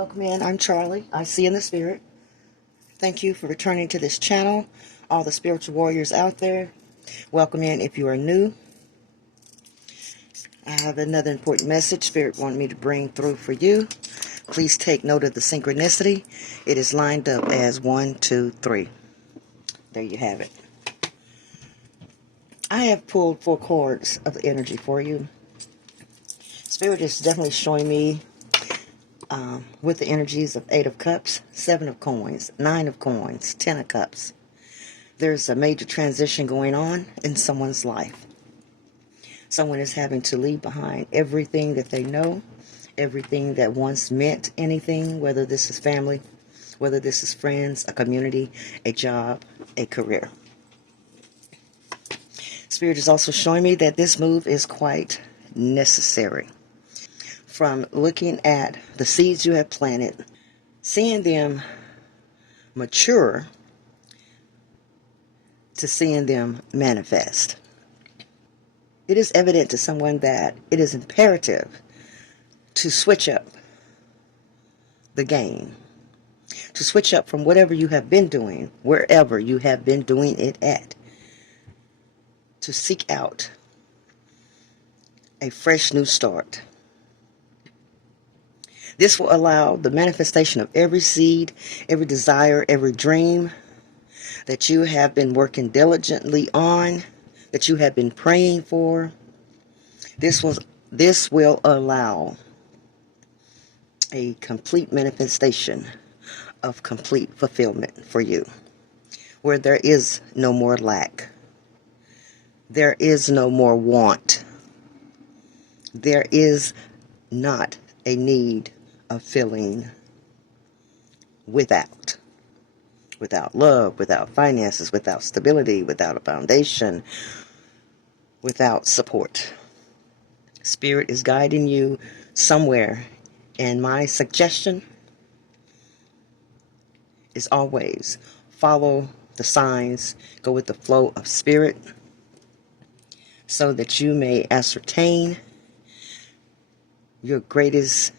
welcome in. I'm Charlie. I see in the spirit. Thank you for returning to this channel. All the spiritual warriors out there, welcome in if you are new. I have another important message Spirit wanted me to bring through for you. Please take note of the synchronicity. It is lined up as 1, 2, 3. There you have it. I have pulled 4 cords of energy for you. Spirit is definitely showing me with the energies of 8 of Cups, 7 of Coins, 9 of Coins, 10 of Cups. There's a major transition going on in someone's life. Someone is having to leave behind everything that they know, everything that once meant anything, whether this is family, whether this is friends, a community, a job, a career. Spirit is also showing me that this move is quite necessary. From looking at the seeds you have planted, seeing them mature, to seeing them manifest. It is evident to someone that it is imperative to switch up the game, to switch up from whatever you have been doing, wherever you have been doing it at, to seek out a fresh new start. This will allow the manifestation of every seed, every desire, every dream that you have been working diligently on, that you have been praying for. This will allow a complete manifestation of complete fulfillment for you, where there is no more lack. There is no more want. There is not a need of feeling without love, without finances, without stability, without a foundation, without support. Spirit is guiding you somewhere, and my suggestion is always follow the signs, go with the flow of Spirit, so that you may ascertain your greatest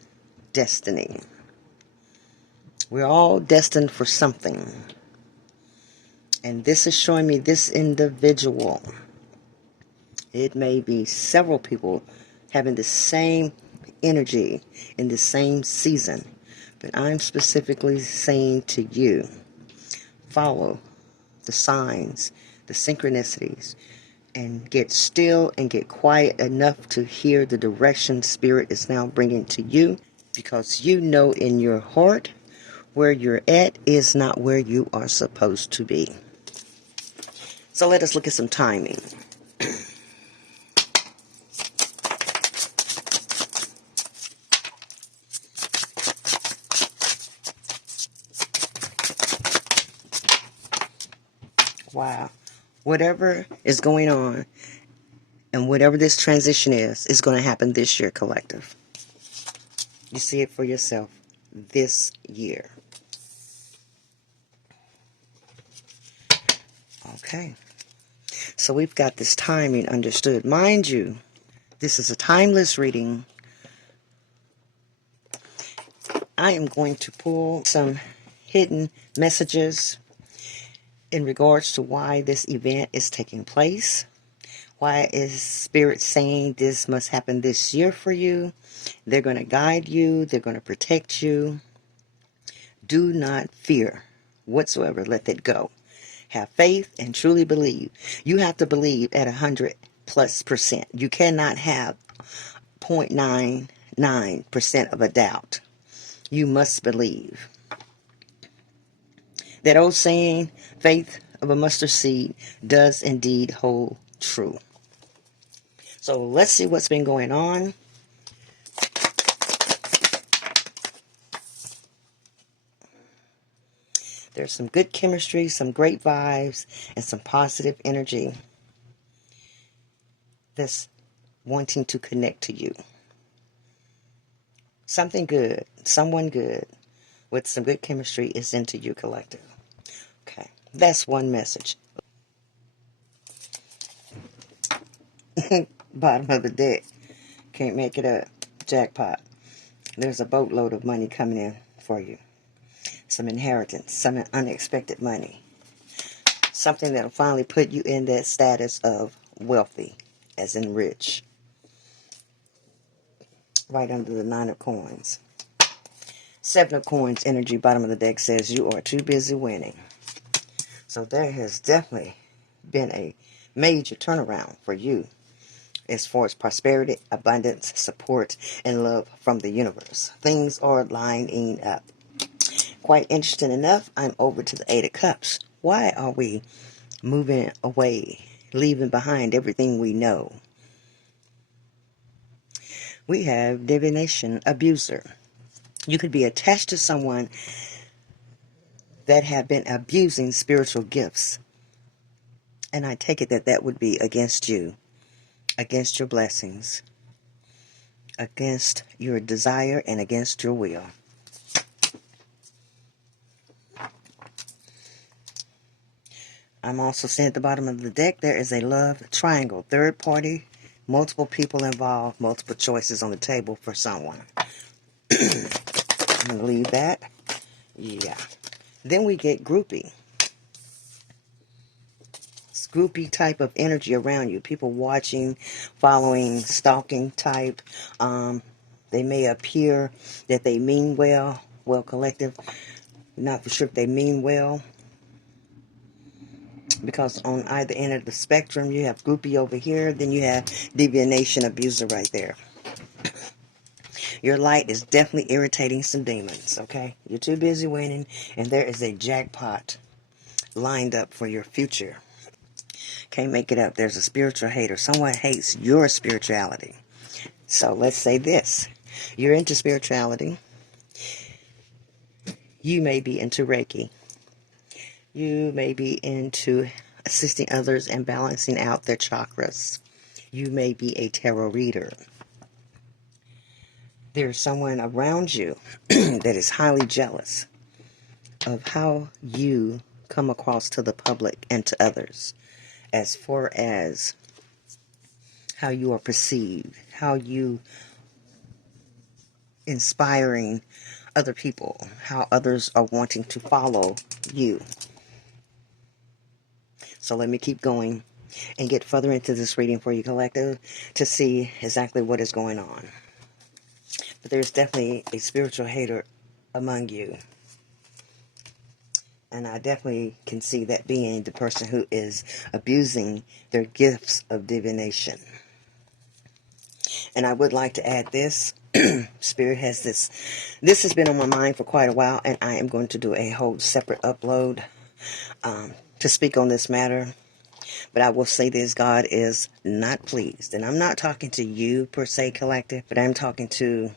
destiny. We're all destined for something. And this is showing me this individual. It may be several people having the same energy in the same season. But I'm specifically saying to you, follow the signs, the synchronicities, and get still and get quiet enough to hear the direction Spirit is now bringing to you, because you know in your heart where you're at is not where you are supposed to be. So let us look at some timing. Wow. Whatever is going on and whatever this transition is going to happen this year, collective. You see it for yourself this year. Okay. So we've got this timing understood. Mind you, this is a timeless reading. I am going to pull some hidden messages in regards to why this event is taking place. Why is Spirit saying this must happen this year for you? They're going to guide you. They're going to protect you. Do not fear whatsoever. Let that go. Have faith and truly believe. You have to believe at 100+%. You cannot have 0.99% of a doubt. You must believe. That old saying, faith of a mustard seed, does indeed hold true. So let's see what's been going on. There's some good chemistry, some great vibes, and some positive energy that's wanting to connect to you. Something good, someone good, with some good chemistry is into you, collective. Okay, that's one message. Bottom of the deck. Can't make it up. Jackpot. There's a boatload of money coming in for you. Some inheritance, some unexpected money. Something that will finally put you in that status of wealthy, as in rich. Right under the 9 of coins. 7 of coins energy, bottom of the deck says you are too busy winning. So there has definitely been a major turnaround for you as far as prosperity, abundance, support, and love from the universe. Things are lining up. Quite interesting enough, I'm over to the 8 of Cups. Why are we moving away, leaving behind everything we know? We have divination abuser. You could be attached to someone that have been abusing spiritual gifts. And I take it that that would be against you, against your blessings, against your desire, and against your will. I'm also seeing at the bottom of the deck there is a love triangle. Third party, multiple people involved, multiple choices on the table for someone. I'm going to leave that. Yeah. Then we get groupie. It's groupie type of energy around you. People watching, following, stalking type. They may appear that they mean well. Well, collective. Not for sure if they mean well. Because on either end of the spectrum, you have groupie over here, then you have divination abuser right there. Your light is definitely irritating some demons, okay? You're too busy winning, and there is a jackpot lined up for your future. Can't make it up. There's a spiritual hater. Someone hates your spirituality. So let's say this. You're into spirituality. You may be into Reiki. You may be into assisting others and balancing out their chakras. You may be a tarot reader. There's someone around you that is highly jealous of how you come across to the public and to others, as far as how you are perceived, how you inspiring other people, how others are wanting to follow you. So let me keep going and get further into this reading for you, collective, to see exactly what is going on. But there's definitely a spiritual hater among you. And I definitely can see that being the person who is abusing their gifts of divination. And I would like to add this. Spirit has this. This has been on my mind for quite a while, and I am going to do a whole separate upload to speak on this matter. But I will say this, God is not pleased. And I'm not talking to you per se, collective, but I'm talking to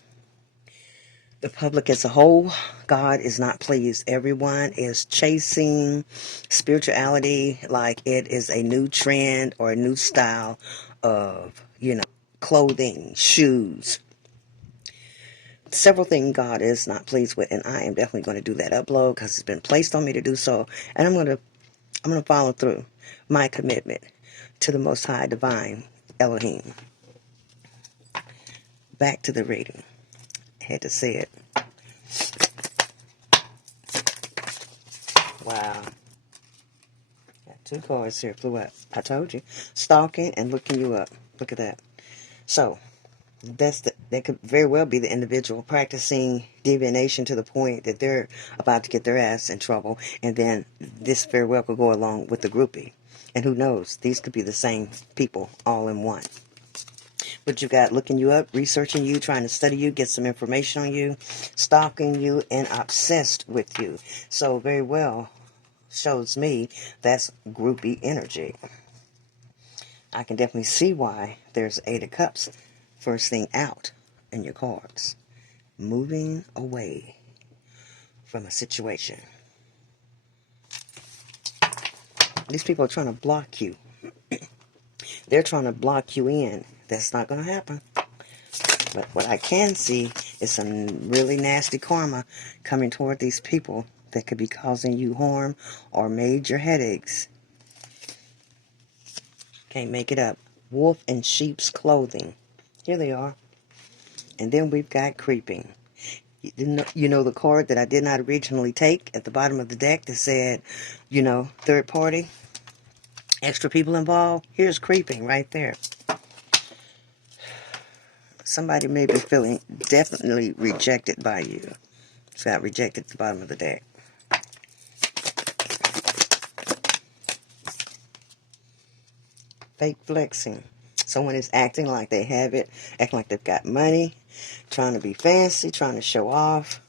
the public as a whole. God is not pleased. Everyone is chasing spirituality like it is a new trend or a new style of, clothing, shoes. Several things God is not pleased with, and I am definitely going to do that upload because it's been placed on me to do so. And I'm going to follow through my commitment to the Most High Divine Elohim. Back to the reading. I had to say it. Wow. Got 2 cards here flew up. I told you. Stalking and looking you up. Look at that. So, that could very well be the individual practicing divination to the point that they're about to get their ass in trouble. And then this very well could go along with the groupie. And who knows? These could be the same people all in one. But you got looking you up, researching you, trying to study you, get some information on you, stalking you, and obsessed with you. So very well shows me that's groupie energy. I can definitely see why there's 8 of Cups first thing out in your cards. Moving away from a situation. These people are trying to block you. They're trying to block you in. That's not going to happen. But what I can see is some really nasty karma coming toward these people that could be causing you harm or major headaches. Can't make it up. Wolf in sheep's clothing. Here they are. And then we've got creeping. You know the card that I did not originally take at the bottom of the deck that said, third party, extra people involved? Here's creeping right there. Somebody may be feeling definitely rejected by you. It's got rejected at the bottom of the deck. Fake flexing. Someone is acting like they have it, acting like they've got money, trying to be fancy, trying to show off.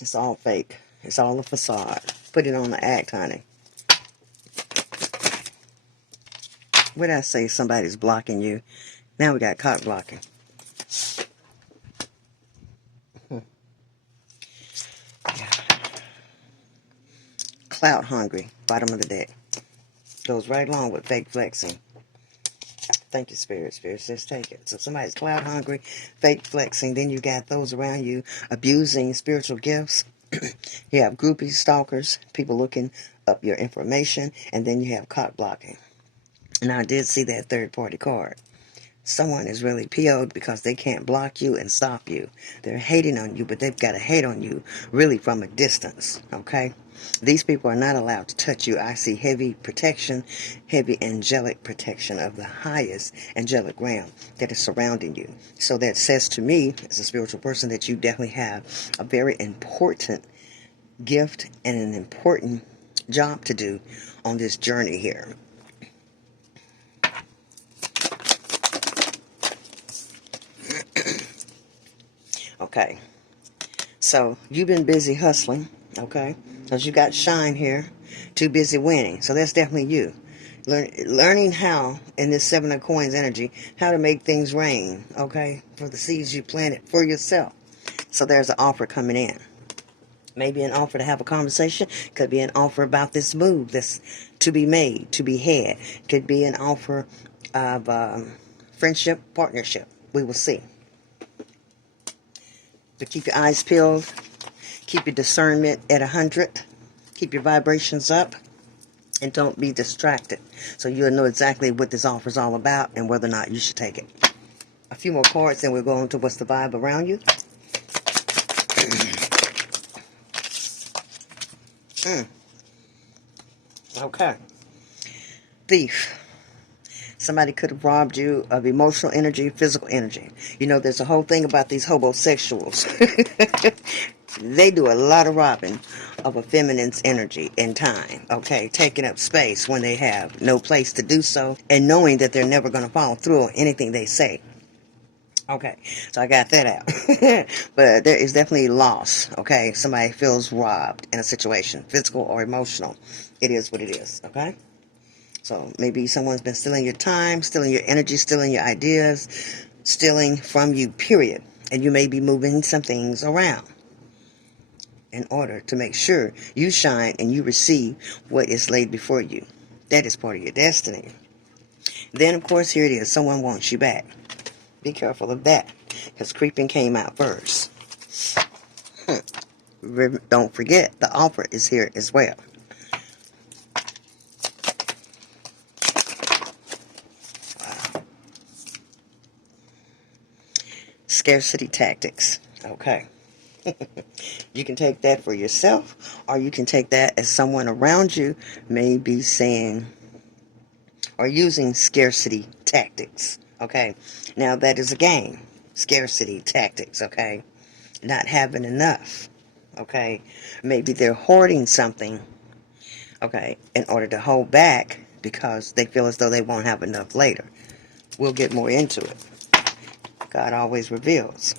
It's all fake. It's all a facade. Put it on the act, honey. What did I say? Somebody's blocking you. Now we got cock blocking. Clout hungry. Bottom of the deck. Goes right along with fake flexing. Thank you, Spirit. Spirit says take it. So somebody's clout hungry, fake flexing. Then you got those around you abusing spiritual gifts. You have groupies, stalkers, people looking up your information. And then you have cock blocking. And I did see that third party card. Someone is really PO'd because they can't block you and stop you. They're hating on you, but they've got to hate on you really from a distance, okay? These people are not allowed to touch you. I see heavy protection, heavy angelic protection of the highest angelic realm that is surrounding you. So that says to me, as a spiritual person, that you definitely have a very important gift and an important job to do on this journey here. Okay, so you've been busy hustling, okay, because you got shine here, too busy winning. So that's definitely you. Learning how, in this Seven of Coins energy, how to make things rain, okay, for the seeds you planted for yourself. So there's an offer coming in. Maybe an offer to have a conversation. Could be an offer about this move that's to be made, to be had. Could be an offer of friendship, partnership. We will see. But keep your eyes peeled. Keep your discernment at 100. Keep your vibrations up. And don't be distracted. So you'll know exactly what this offer is all about and whether or not you should take it. A few more cards and we'll go on to what's the vibe around you. Okay. Thief. Somebody could have robbed you of emotional energy, physical energy. There's a whole thing about these homosexuals. They do a lot of robbing of a feminine's energy and time, okay? Taking up space when they have no place to do so and knowing that they're never going to follow through on anything they say. Okay, so I got that out. But there is definitely loss, okay? Somebody feels robbed in a situation, physical or emotional. It is what it is, okay? So maybe someone's been stealing your time, stealing your energy, stealing your ideas, stealing from you, period. And you may be moving some things around in order to make sure you shine and you receive what is laid before you. That is part of your destiny. Then, of course, here it is. Someone wants you back. Be careful of that, because creeping came out first. Don't forget, the offer is here as well. Wow. Scarcity tactics. Okay. You can take that for yourself, or you can take that as someone around you may be saying or using scarcity tactics. Okay. Now that is a game. Scarcity tactics. Okay. Not having enough. Okay. Maybe they're hoarding something. Okay. In order to hold back because they feel as though they won't have enough later. We'll get more into it. God always reveals.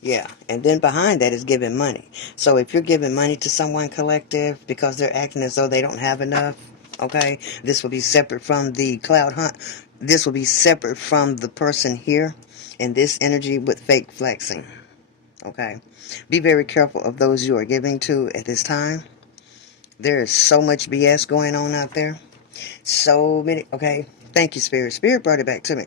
Yeah, and then behind that is giving money. So if you're giving money to someone collective because they're acting as though they don't have enough, okay, this will be separate from the cloud hunt. This will be separate from the person here and this energy with fake flexing, okay? Be very careful of those you are giving to at this time. There is so much BS going on out there. So many, okay? Thank you, Spirit. Spirit brought it back to me.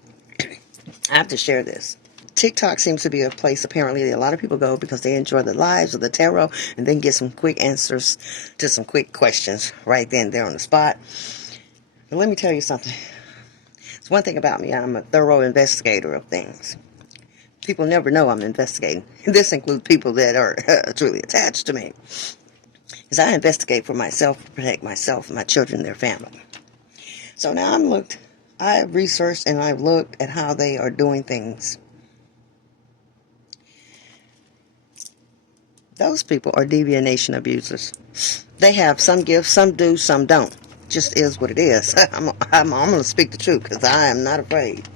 I have to share this. TikTok seems to be a place apparently that a lot of people go because they enjoy the lives of the tarot and then get some quick answers to some quick questions right then there on the spot. But let me tell you something. It's one thing about me. I'm a thorough investigator of things. People never know I'm investigating. This includes people that are truly attached to me. Because I investigate for myself, to protect myself, my children, their family. So now I've researched and I've looked at how they are doing things. Those people are deviation abusers. They have some gifts, some do, some don't. Just is what it is. I'm going to speak the truth because I am not afraid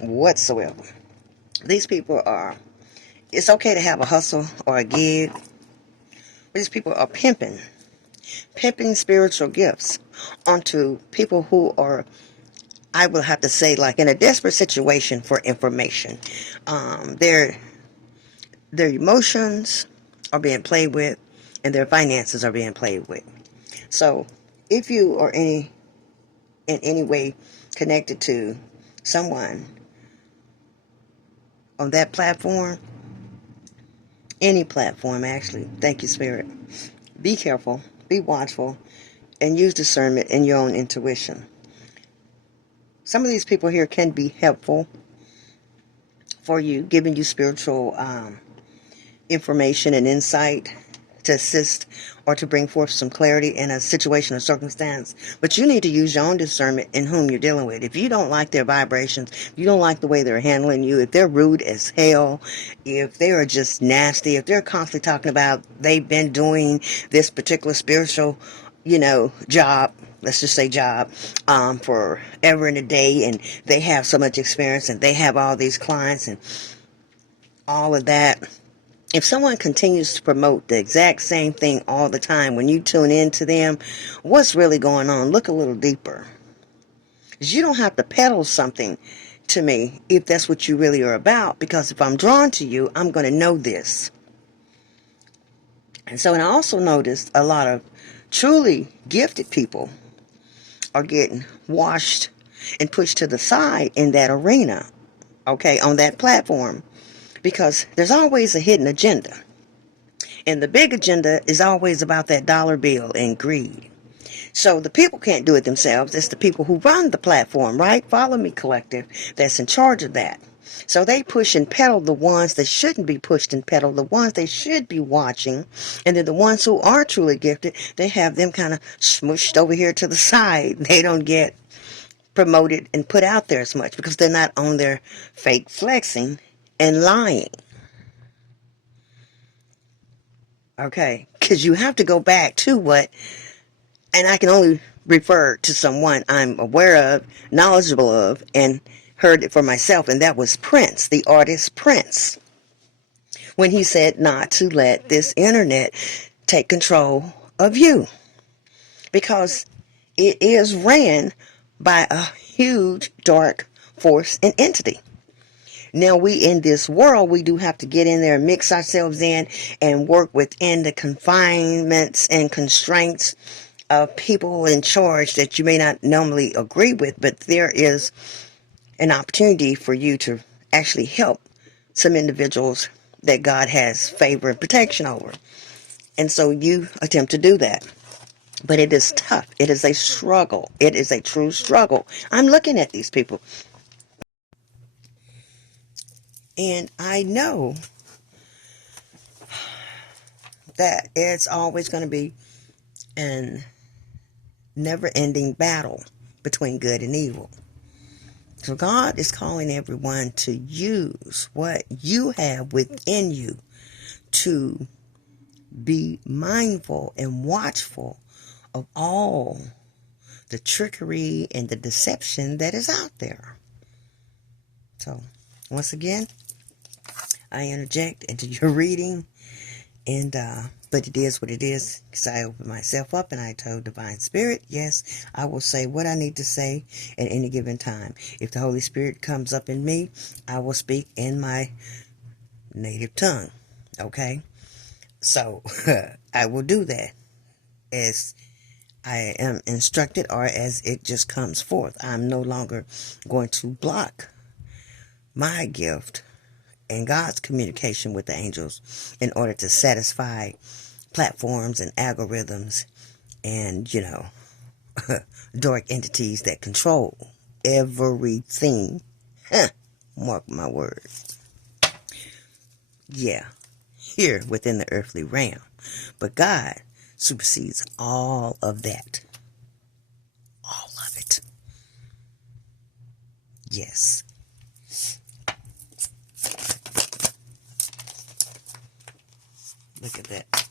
whatsoever. These people are, it's okay to have a hustle or a gig. These people are pimping spiritual gifts onto people who are, I will have to say, like in a desperate situation for information. Their emotions are being played with, and their finances are being played with. So, if you are in any way connected to someone on that platform, any platform actually, thank you, Spirit, be careful, be watchful, and use discernment and your own intuition. Some of these people here can be helpful for you, giving you spiritual information and insight to assist or to bring forth some clarity in a situation or circumstance. But you need to use your own discernment in whom you're dealing with. If you don't like their vibrations, if you don't like the way they're handling you, if they're rude as hell, if they are just nasty, if they're constantly talking about they've been doing this particular spiritual, job, let's just say job, forever and a day, and they have so much experience and they have all these clients and all of that. If someone continues to promote the exact same thing all the time, when you tune in to them, what's really going on? Look a little deeper. Because you don't have to peddle something to me if that's what you really are about. Because if I'm drawn to you, I'm going to know this. And I also noticed a lot of truly gifted people are getting washed and pushed to the side in that arena, okay, on that platform. Because there's always a hidden agenda. And the big agenda is always about that dollar bill and greed. So the people can't do it themselves. It's the people who run the platform, right? Follow Me Collective, that's in charge of that. So they push and peddle the ones that shouldn't be pushed and peddle, the ones they should be watching. And then the ones who are truly gifted, they have them kind of smooshed over here to the side. They don't get promoted and put out there as much because they're not on their fake flexing and lying. Okay, because you have to go back to what, and I can only refer to someone I'm aware of, knowledgeable of, and heard it for myself, and that was Prince, the artist Prince, when he said not to let this internet take control of you, because it is ran by a huge dark force and entity. Now we in this world, we do have to get in there and mix ourselves in and work within the confinements and constraints of people in charge that you may not normally agree with, but there is an opportunity for you to actually help some individuals that God has favor and protection over. And so you attempt to do that. But it is tough. It is a struggle. It is a true struggle. I'm looking at these people. And I know that it's always going to be an never-ending battle between good and evil. So God is calling everyone to use what you have within you to be mindful and watchful of all the trickery and the deception that is out there. So, once again, I interject into your reading, and but it is what it is, because I opened myself up and I told Divine Spirit, yes, I will say what I need to say at any given time. If the Holy Spirit comes up in me, I will speak in my native tongue. Okay? So, I will do that as I am instructed or as it just comes forth. I'm no longer going to block my gift and God's communication with the angels in order to satisfy platforms and algorithms and, dark entities that control everything. Mark my words. Yeah, here within the earthly realm. But God supersedes all of that. All of it. Yes. Look at that.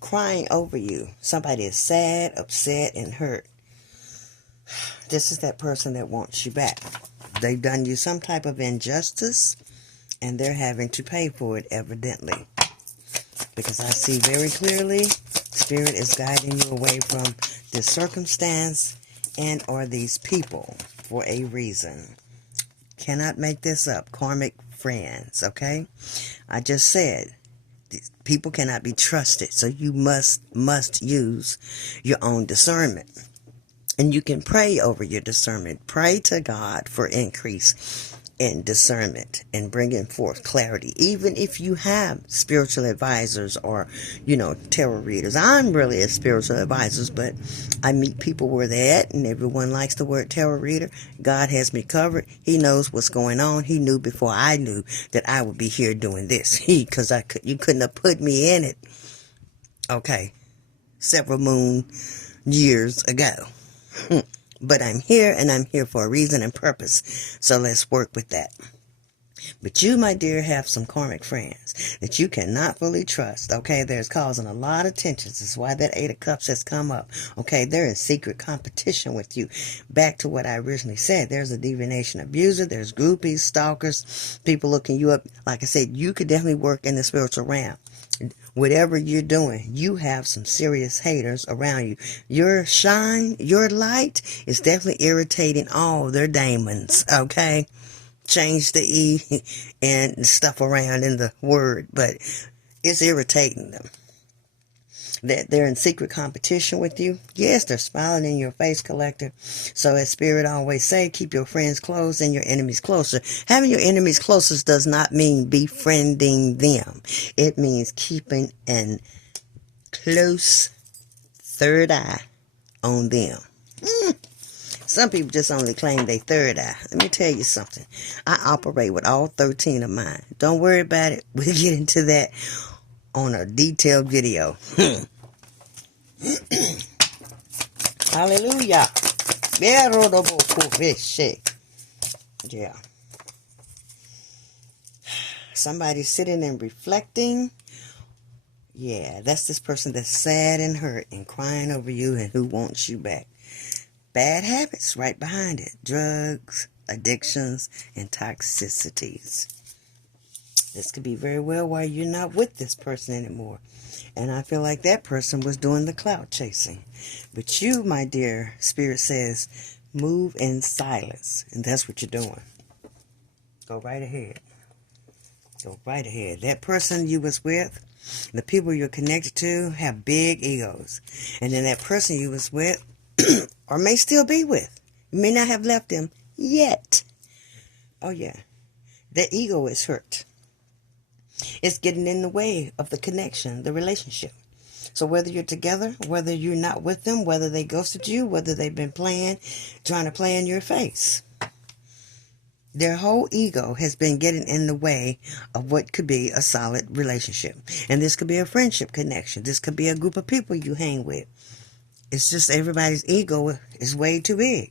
Crying over you. Somebody is sad, upset, and hurt. This is that person that wants you back. They've done you some type of injustice, and they're having to pay for it, evidently. Because I see very clearly, Spirit is guiding you away from this circumstance and or these people for a reason. Cannot make this up. Karmic friends, okay? I just said, people cannot be trusted, so you must use your own discernment. And you can pray over your discernment. Pray to God for increase in discernment and bringing forth clarity. Even if you have spiritual advisors or, tarot readers. I'm really a spiritual advisor, but I meet people where they're at, and everyone likes the word tarot reader. God has me covered. He knows what's going on. He knew before I knew that I would be here doing this. Because you couldn't have put me in it. Okay. Several moon years ago. But I'm here, and I'm here for a reason and purpose. So let's work with that. But you, my dear, have some karmic friends that you cannot fully trust. Okay, there's causing a lot of tensions. That's why that 8 of Cups has come up. Okay, they're in secret competition with you. Back to what I originally said. There's a divination abuser. There's groupies, stalkers, people looking you up. Like I said, you could definitely work in the spiritual realm. Whatever you're doing, you have some serious haters around you. Your shine, your light is definitely irritating all their demons, okay? Change the E and stuff around in the word, but it's irritating them. That they're in secret competition with you. Yes, they're smiling in your face, collector. So as Spirit always say, keep your friends close and your enemies closer. Having your enemies closer does not mean befriending them. It means keeping an close third eye on them. Some people just only claim they third eye. Let me tell you something. I operate with all 13 of mine. Don't worry about it. We'll get into that on a detailed video. Hallelujah. Yeah. Somebody sitting and reflecting. Yeah, that's this person that's sad and hurt and crying over you and who wants you back. Bad habits right behind it. Drugs, addictions, and toxicities. This could be very well why you're not with this person anymore. And I feel like that person was doing the clout chasing. But you, my dear, Spirit says, move in silence. And that's what you're doing. Go right ahead. Go right ahead. That person you was with, the people you're connected to, have big egos. And then that person you was with, or may still be with, you may not have left them yet. Oh yeah. Their ego is hurt. It's getting in the way of the connection, the relationship. So whether you're together, whether you're not with them, whether they ghosted you, whether they've been trying to play in your face, their whole ego has been getting in the way of what could be a solid relationship. And this could be a friendship connection. This could be a group of people you hang with. It's just everybody's ego is way too big.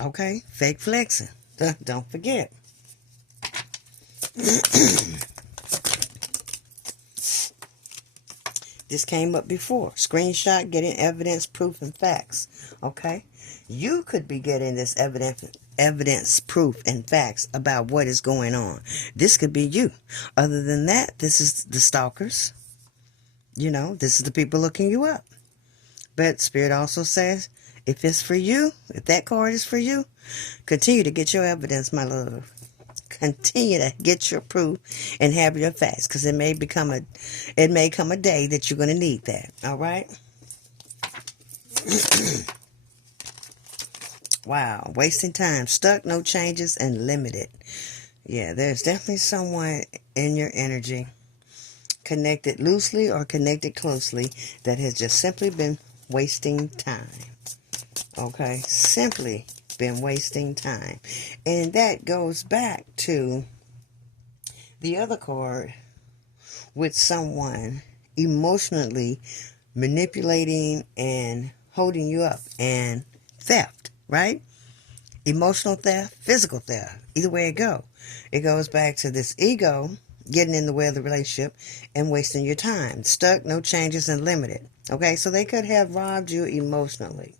Okay? Fake flexing. Don't forget. This came up before. Screenshot, getting evidence, proof, and facts. Okay? You could be getting this evidence, proof, and facts about what is going on. This could be you. Other than that, this is the stalkers. This is the people looking you up. But Spirit also says, if it's for you, if that card is for you, continue to get your evidence, my love. Continue to get your proof and have your facts, because it may come a day that you're going to need that. All right. Wow, wasting time, stuck, no changes, and limited. Yeah, there's definitely someone in your energy, connected loosely or connected closely, that has just simply been wasting time. Okay, simply been wasting time. And that goes back to the other card with someone emotionally manipulating and holding you up, and theft, right? Emotional theft, physical theft, either way it goes back to this ego getting in the way of the relationship and wasting your time. Stuck, no changes, and limited. Okay, so they could have robbed you emotionally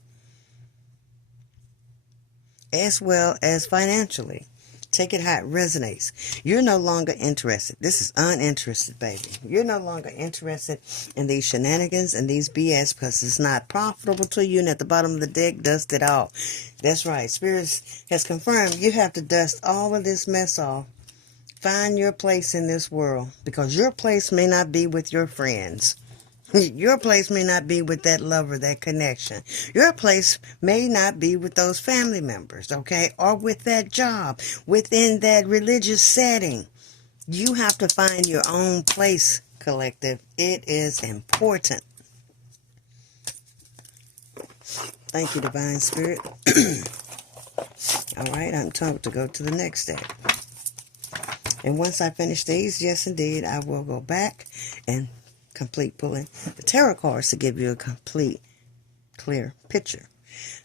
as well as financially. Take it how it resonates. You're no longer interested. This is uninterested, baby. You're no longer interested in these shenanigans and these BS because it's not profitable to you, and at the bottom of the deck, dust it off. That's right. Spirit has confirmed you have to dust all of this mess off. Find your place in this world, because your place may not be with your friends. Your place may not be with that lover, that connection. Your place may not be with those family members, okay? Or with that job, within that religious setting. You have to find your own place, collective. It is important. Thank you, Divine Spirit. All right, I'm told to go to the next deck. And once I finish these, yes, indeed, I will go back and complete pulling the tarot cards to give you a complete, clear picture.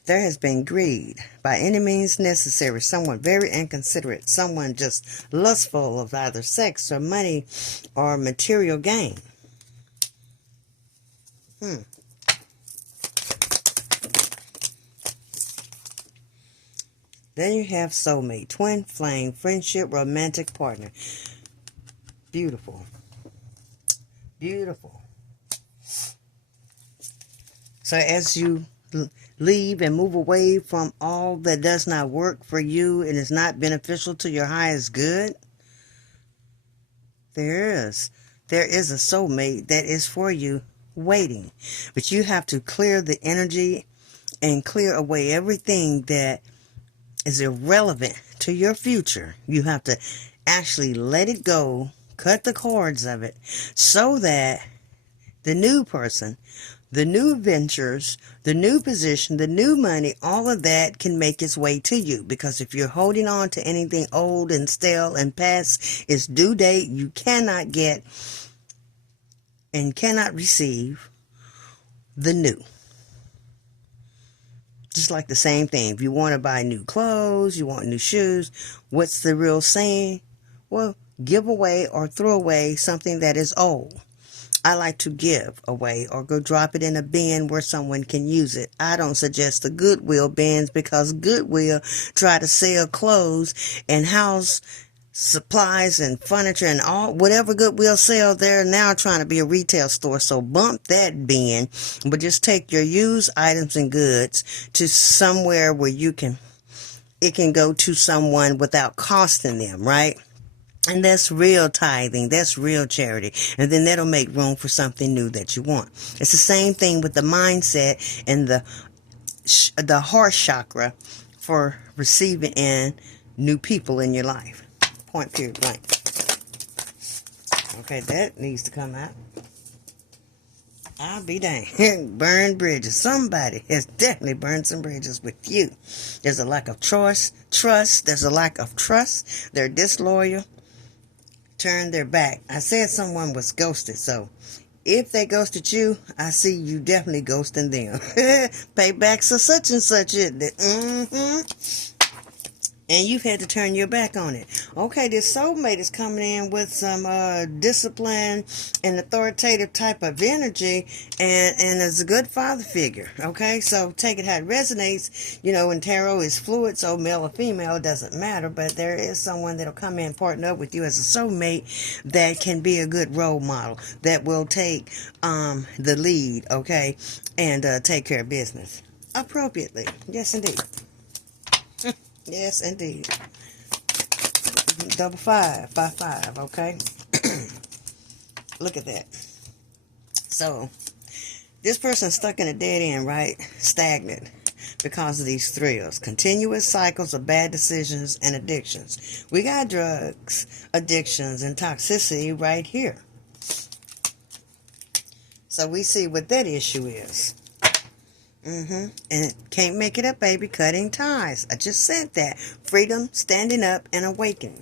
There has been greed by any means necessary. Someone very inconsiderate. Someone just lustful of either sex or money or material gain. Then you have soulmate, twin flame, friendship, romantic partner. Beautiful. Beautiful. So as you leave and move away from all that does not work for you and is not beneficial to your highest good, there is a soulmate that is for you waiting. But you have to clear the energy and clear away everything that is irrelevant to your future. You have to actually let it go, cut the cords of it, so that the new person, the new ventures, the new position, the new money, all of that can make its way to you. Because if you're holding on to anything old and stale and past its due date, you cannot get and cannot receive the new. Just like the same thing. If you want to buy new clothes, you want new shoes, what's the real saying? Well, give away or throw away something that is old. I like to give away or go drop it in a bin where someone can use it. I don't suggest the Goodwill bins, because Goodwill try to sell clothes and house supplies and furniture and all whatever Goodwill sell. They're now trying to be a retail store, so bump that bin, but just take your used items and goods to somewhere where it can go to someone without costing them, right? And that's real tithing. That's real charity. And then that'll make room for something new that you want. It's the same thing with the mindset and the heart chakra for receiving in new people in your life. Point, period, blank. Okay, that needs to come out. I'll be dang. Burn bridges. Somebody has definitely burned some bridges with you. There's a lack of trust. There's a lack of trust. They're disloyal. Turn their back. I said someone was ghosted, so if they ghosted you, I see you definitely ghosting them. Paybacks are such and such, isn't it? And you've had to turn your back on it. Okay, this soulmate is coming in with some discipline and authoritative type of energy, and is a good father figure. Okay, so take it how it resonates. You know, and tarot is fluid, so male or female doesn't matter, but there is someone that'll come in, partner up with you as a soulmate that can be a good role model, that will take the lead, okay, and take care of business appropriately. Yes, indeed. Yes, indeed. 555, okay? Look at that. So, this person's stuck in a dead end, right? Stagnant because of these thrills. Continuous cycles of bad decisions and addictions. We got drugs, addictions, and toxicity right here. So, we see what that issue is. And can't make it up, baby. Cutting ties. I just said that. Freedom, standing up, and awakening.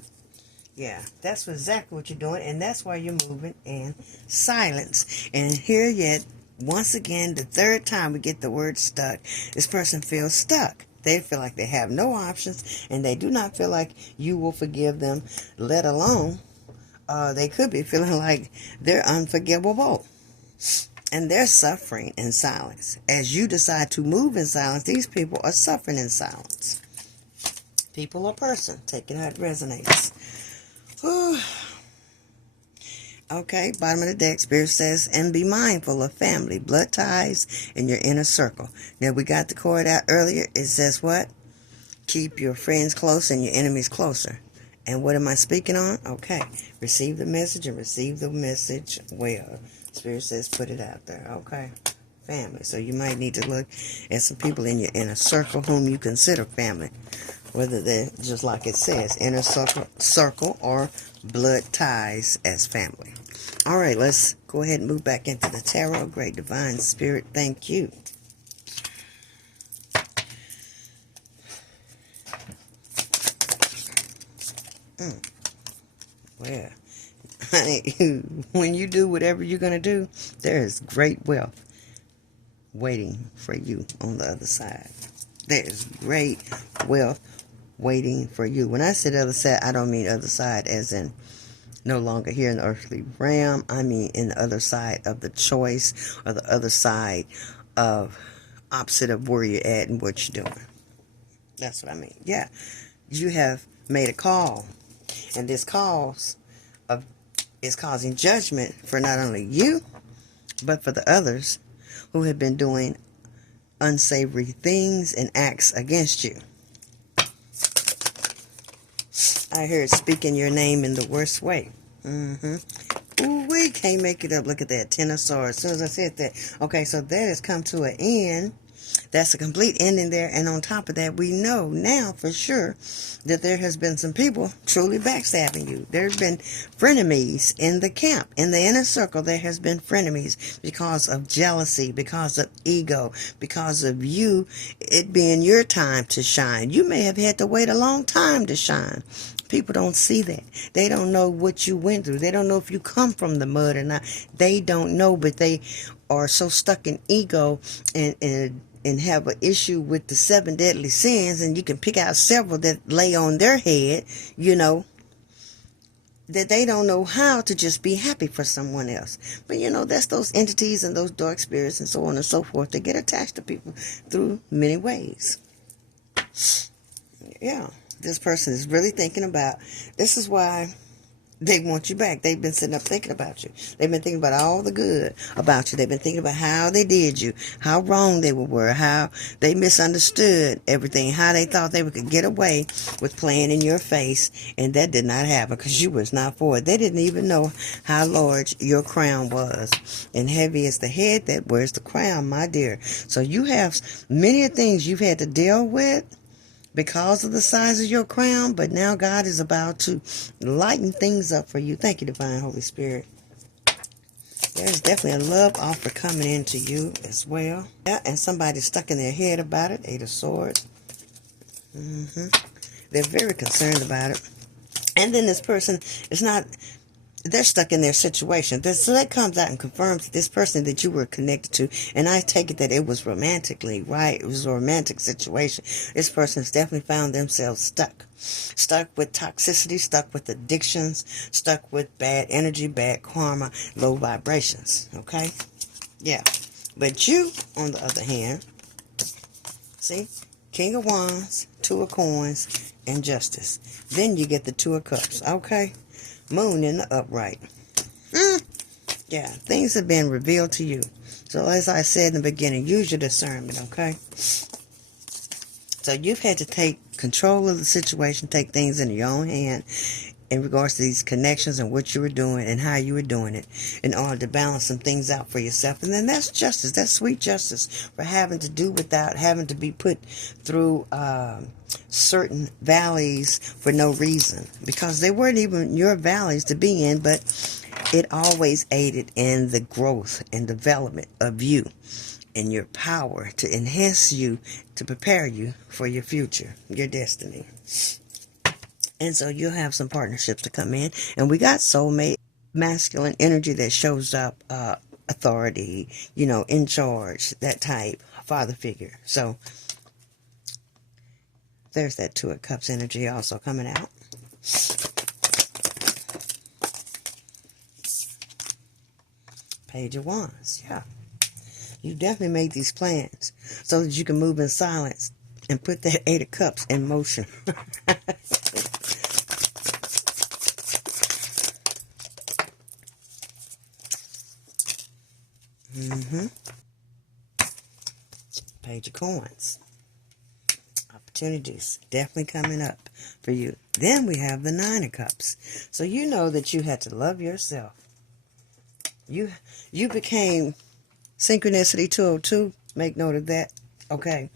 Yeah, that's exactly what you're doing, and that's why you're moving in silence. And here yet, once again, the third time we get the word stuck, this person feels stuck. They feel like they have no options, and they do not feel like you will forgive them, let alone they could be feeling like they're unforgivable. And they're suffering in silence. As you decide to move in silence, these people are suffering in silence. People or person, taking how it resonates. Whew. Okay, bottom of the deck, Spirit says, and be mindful of family, blood ties, and your inner circle. Now, we got the chord out earlier. It says what? Keep your friends close and your enemies closer. And what am I speaking on? Okay, receive the message and receive the message well. Spirit says put it out there. Okay, family. So you might need to look at some people in your inner circle whom you consider family. Whether they're, just like it says, inner circle or blood ties as family. All right, let's go ahead and move back into the tarot. Great Divine Spirit, thank you. Well, honey, when you do whatever you're going to do, there is great wealth waiting for you on the other side. There is great wealth waiting for you. When I say other side, I don't mean other side as in no longer here in the earthly realm. I mean in the other side of the choice, or the other side of opposite of where you're at and what you're doing. That's what I mean. Yeah, you have made a call, and this cause is causing judgment for not only you, but for the others who have been doing unsavory things and acts against you. I heard speaking your name in the worst way. Ooh, we can't make it up. Look at that. 10 of Swords. As soon as I said that. Okay, so that has come to an end. That's a complete ending there. And on top of that, we know now for sure that there has been some people truly backstabbing you. There's been frenemies in the camp. In the inner circle, there has been frenemies because of jealousy, because of ego, because of you, it being your time to shine. You may have had to wait a long time to shine. People don't see that. They don't know what you went through. They don't know if you come from the mud or not. They don't know, but they are so stuck in ego and have an issue with the 7 deadly sins, and you can pick out several that lay on their head, you know, that they don't know how to just be happy for someone else. But, you know, that's those entities and those dark spirits and so on and so forth. They get attached to people through many ways. Yeah. This person is really thinking about, this is why they want you back. They've been sitting up thinking about you. They've been thinking about all the good about you. They've been thinking about how they did you, how wrong they were, how they misunderstood everything, how they thought they could get away with playing in your face, and that did not happen because you was not for it. They didn't even know how large your crown was, and heavy is the head that wears the crown, my dear. So you have many things you've had to deal with because of the size of your crown, but now God is about to lighten things up for you. Thank you, Divine Holy Spirit. There's definitely a love offer coming into you as well. Yeah, and somebody's stuck in their head about it. 8 of Swords. They're very concerned about it. And then this person is not, they're stuck in their situation. So that comes out and confirms this person that you were connected to. And I take it that it was romantically, right? It was a romantic situation. This person has definitely found themselves stuck. Stuck with toxicity, stuck with addictions, stuck with bad energy, bad karma, low vibrations. Okay? Yeah. But you, on the other hand, see? King of Wands, 2 of Coins, and Justice. Then you get the 2 of Cups. Okay? Moon in the upright. Yeah, things have been revealed to you. So as I said in the beginning, use your discernment, okay? So you've had to take control of the situation, take things in your own hand in regards to these connections and what you were doing and how you were doing it in order to balance some things out for yourself. And then that's justice. That's sweet justice for having to do without having to be put through certain valleys for no reason, because they weren't even your valleys to be in, but it always aided in the growth and development of you and your power to enhance you, to prepare you for your future, your destiny. And so you'll have some partnerships to come in. And we got soulmate, masculine energy that shows up, authority, in charge, that type, father figure. So there's that Two of Cups energy also coming out. Page of Wands, yeah. You definitely made these plans so that you can move in silence and put that Eight of Cups in motion. Page of Coins. Opportunities definitely coming up for you. Then we have the Nine of Cups. So you know that you had to love yourself. You became Synchronicity 202. Make note of that. Okay.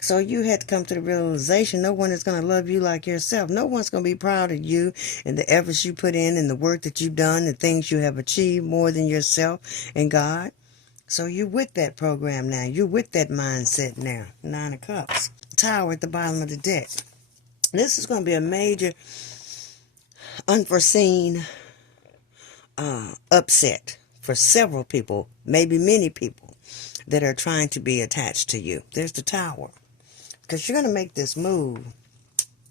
So you had to come to the realization no one is going to love you like yourself. No one's going to be proud of you and the efforts you put in and the work that you've done, the things you have achieved more than yourself and God. So you're with that program now. You're with that mindset now. Nine of Cups. Tower at the bottom of the deck. This is going to be a major, unforeseen upset for several people, maybe many people that are trying to be attached to you. There's the Tower. Because you're going to make this move.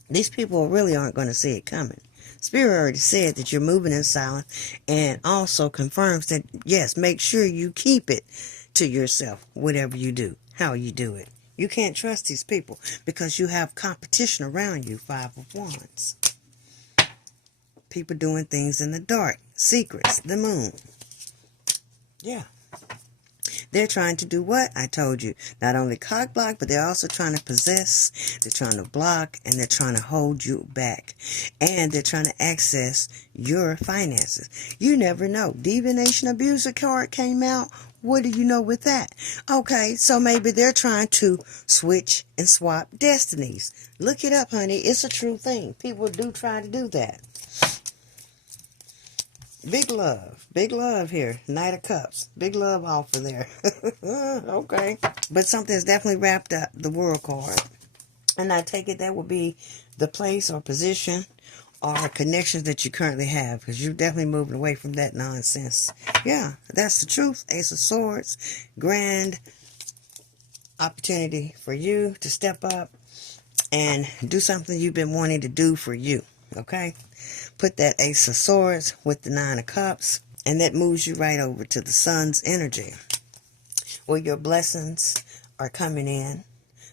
These people really aren't going to see it coming. Spirit already said that you're moving in silence, and also confirms that, yes, make sure you keep it to yourself, whatever you do, how you do it. You can't trust these people because you have competition around you. Five of Wands. People doing things in the dark. Secrets. The Moon. Yeah. They're trying to do what? I told you. Not only cock block, but they're also trying to possess. They're trying to block, and they're trying to hold you back. And they're trying to access your finances. You never know. Divination Abuser card came out. What do you know with that? Okay, so maybe they're trying to switch and swap destinies. Look it up, honey. It's a true thing. People do try to do that. Big love here. Knight of Cups. Big love offer there. Okay. But something's definitely wrapped up, the World card. And I take it that will be the place or position or connections that you currently have, because you're definitely moving away from that nonsense. Yeah, that's the truth. Ace of Swords. Grand opportunity for you to step up and do something you've been wanting to do for you. Okay? Put that Ace of Swords with the Nine of Cups, and that moves you right over to the Sun's energy, where your blessings are coming in.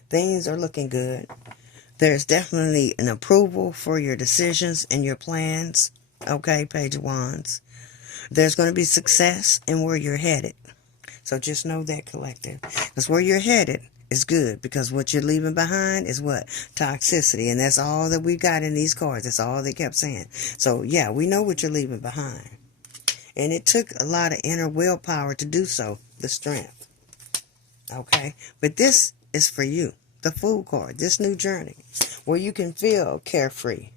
Things are looking good. There's definitely an approval for your decisions and your plans. Okay, Page of Wands. There's going to be success in where you're headed. So just know that, collective. Because where you're headed is good, because what you're leaving behind is what? Toxicity. And that's all that we got in these cards. That's all they kept saying. So yeah, we know what you're leaving behind. And it took a lot of inner willpower to do so. The Strength. Okay? But this is for you. The Fool card. This new journey. Where you can feel carefree.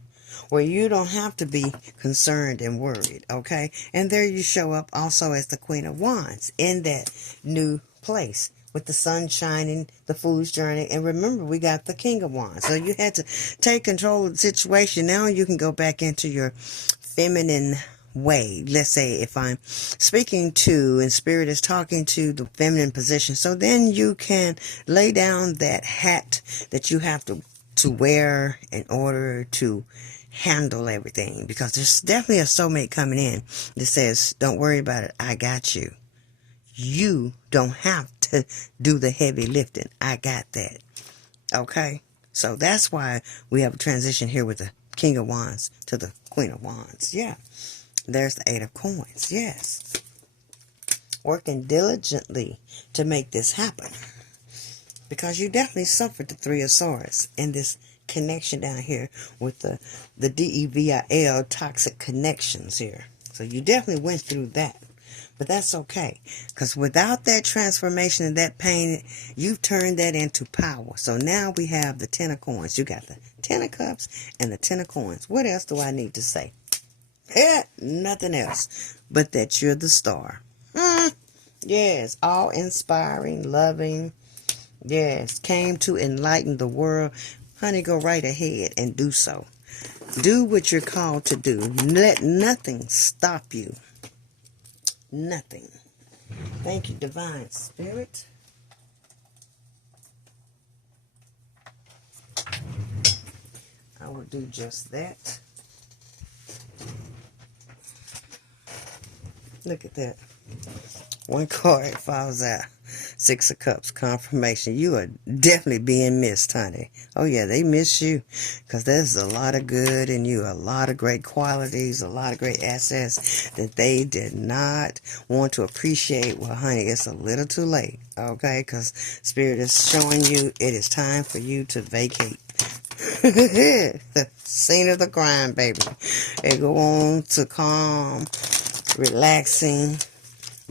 Where you don't have to be concerned and worried. Okay? And there you show up also as the Queen of Wands. In that new place. With the sun shining, the Fool's journey. And remember, we got the King of Wands. So you had to take control of the situation. Now you can go back into your feminine way. Let's say if I'm speaking to, and Spirit is talking to the feminine position. So then you can lay down that hat that you have to wear in order to handle everything. Because there's definitely a soulmate coming in that says, don't worry about it. I got you. You don't have to do the heavy lifting. I got that. Okay? So that's why we have a transition here with the King of Wands to the Queen of Wands. Yeah. There's the Eight of Coins. Yes. Working diligently to make this happen. Because you definitely suffered the Three of Swords in this connection down here with the DEVIL toxic connections here. So you definitely went through that. But that's okay, because without that transformation and that pain, you've turned that into power. So now we have the Ten of Coins. You got the Ten of Cups and the Ten of Coins. What else do I need to say? Nothing else but that you're the star. Yes, all inspiring, loving. Yes, came to enlighten the world. Honey, go right ahead and do so. Do what you're called to do. Let nothing stop you. Nothing. Thank you, Divine Spirit. I will do just that. Look at that. One card falls out. Six of Cups, confirmation. You are definitely being missed, honey. Oh, yeah, they miss you because there's a lot of good in you, a lot of great qualities, a lot of great assets that they did not want to appreciate. Well, honey, it's a little too late, okay, because Spirit is showing you it is time for you to vacate. The scene of the crime, baby. They go on to calm, relaxing,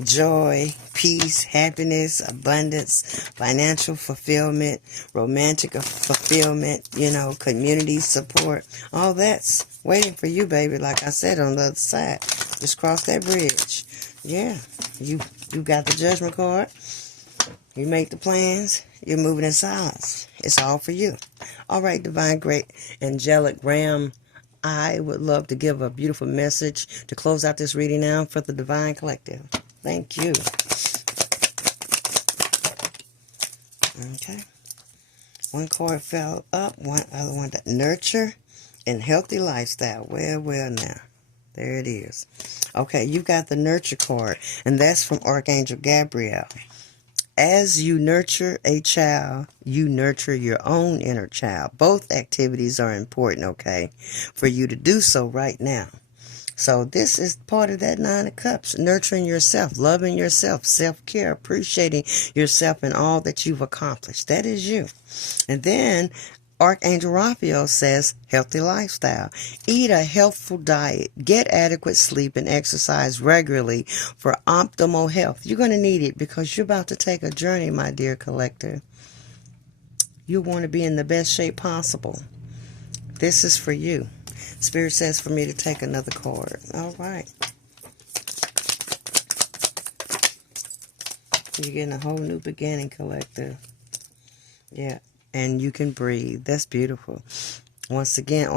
joy, peace, happiness, abundance, financial fulfillment, romantic fulfillment, community support. All that's waiting for you, baby. Like I said, on the other side. Just cross that bridge. Yeah, you got the judgment card. You make the plans. You're moving in silence. It's all for you. All right, divine, great, angelic Ram. I would love to give a beautiful message to close out this reading now for the Divine Collective. Thank you. Okay. One card fell up. One other one. Nurture and healthy lifestyle. Well, now. There it is. Okay, you got the nurture card. And that's from Archangel Gabriel. As you nurture a child, you nurture your own inner child. Both activities are important, okay, for you to do so right now. So this is part of that Nine of Cups, nurturing yourself, loving yourself, self-care, appreciating yourself and all that you've accomplished. That is you. And then Archangel Raphael says, healthy lifestyle. Eat a healthful diet. Get adequate sleep and exercise regularly for optimal health. You're going to need it because you're about to take a journey, my dear collector. You want to be in the best shape possible. This is for you. Spirit says for me to take another card. All right. You're getting a whole new beginning, collector. Yeah. And you can breathe. That's beautiful. Once again,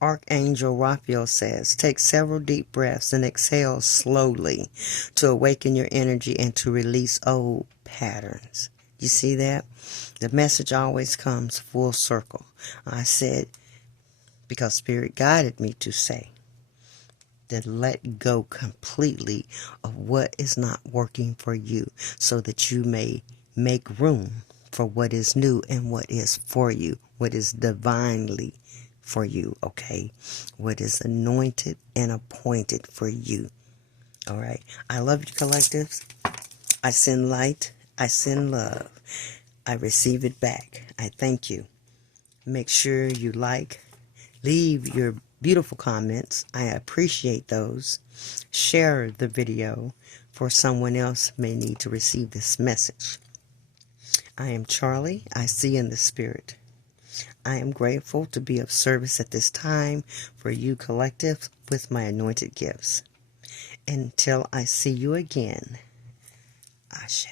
Archangel Raphael says, take several deep breaths and exhale slowly to awaken your energy and to release old patterns. You see that? The message always comes full circle. I said, because Spirit guided me to say, that let go completely of what is not working for you so that you may make room for what is new and what is for you, what is divinely for you, okay? What is anointed and appointed for you, all right? I love you, collectives. I send light. I send love. I receive it back. I thank you. Make sure you leave your beautiful comments. I appreciate those. Share the video for someone else may need to receive this message. I am Charlie. I see in the spirit. I am grateful to be of service at this time for you, collective, with my anointed gifts. Until I see you again, Ashe.